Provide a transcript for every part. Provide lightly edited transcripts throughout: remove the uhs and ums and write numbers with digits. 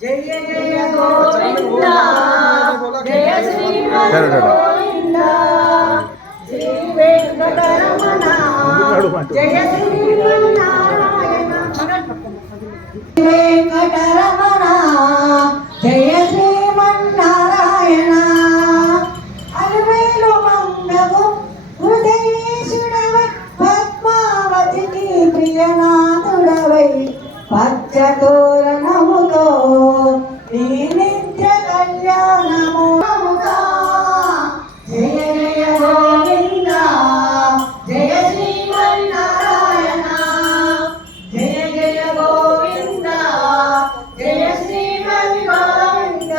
జయ జయ గోవింద జయ శ్రీమన్నారాయణ శ్రీ వెంకటరమణ జయ శ్రీమన్నారాయణ వెంకటరమణ జయ శ్రీమన్నారాయణ అలవేలు మంగవు హృదయేశుడవై పద్మావతికి ప్రియనాథుడవై పచ్చతోరణముతో నీ నిత్య కళ్యాణముగా జయ జయ గోవింద జయ శ్రీమన్నారాయణ జయ జయ గోవింద జయ శ్రీమన్నారాయణ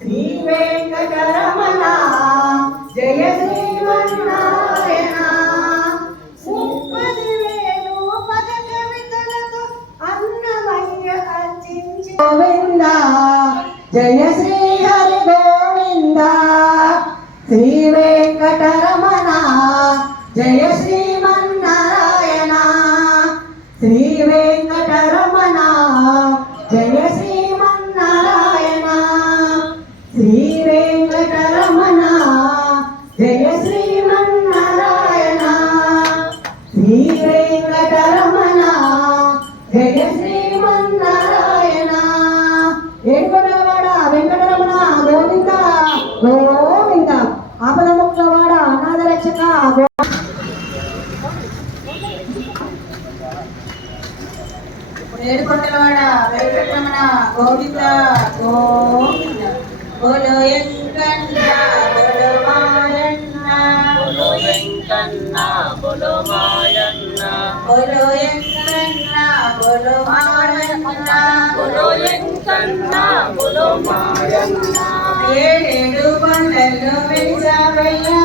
శ్రీ వెంకటరమణ జయ శ్రీమన్నారాయణ గోవింద జయ శ్రీ హరి గోవింద శ్రీ వెంకటరమణ జయ శ్రీమన్నారాయణ శ్రీ వెంకటరమణ జయ శ్రీమన్నారాయణ శ్రీ వెంకటరమణ జయ శ్రీమన్నారాయణ శ్రీ వెంకటరమణ జయ శ్రీమన్నారాయణ ఏడుకొండలవాడ వెంకటరమణ గోవింద గోవింద ఆపదముక్తవాడ అనాథ రక్షక ఏడుకొండలవాడ వెంకటరమణ గోవింద గోవింద బోలో వెంకన్న బోలో మాయన్న బోలో వెంకన్న బోలో మాయన్న బోలో వెంకన్న బోలో మాయన్న బోలో వెంకన్న బోలో మాయన్న ఏడు కొండలు వెలిసావయ్యా